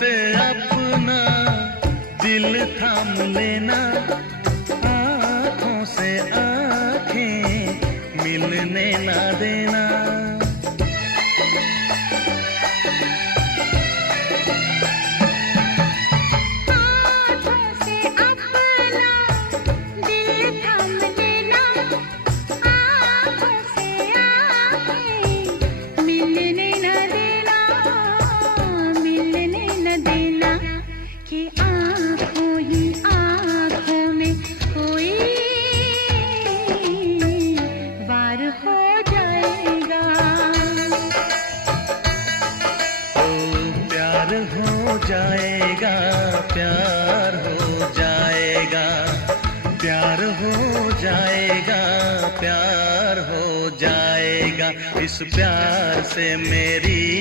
से अपना दिल थाम लेना, आँखों से आँखें मिलने ना देना। हो जाएगा, प्यार हो जाएगा, प्यार हो जाएगा, प्यार हो जाएगा। इस प्यार से मेरी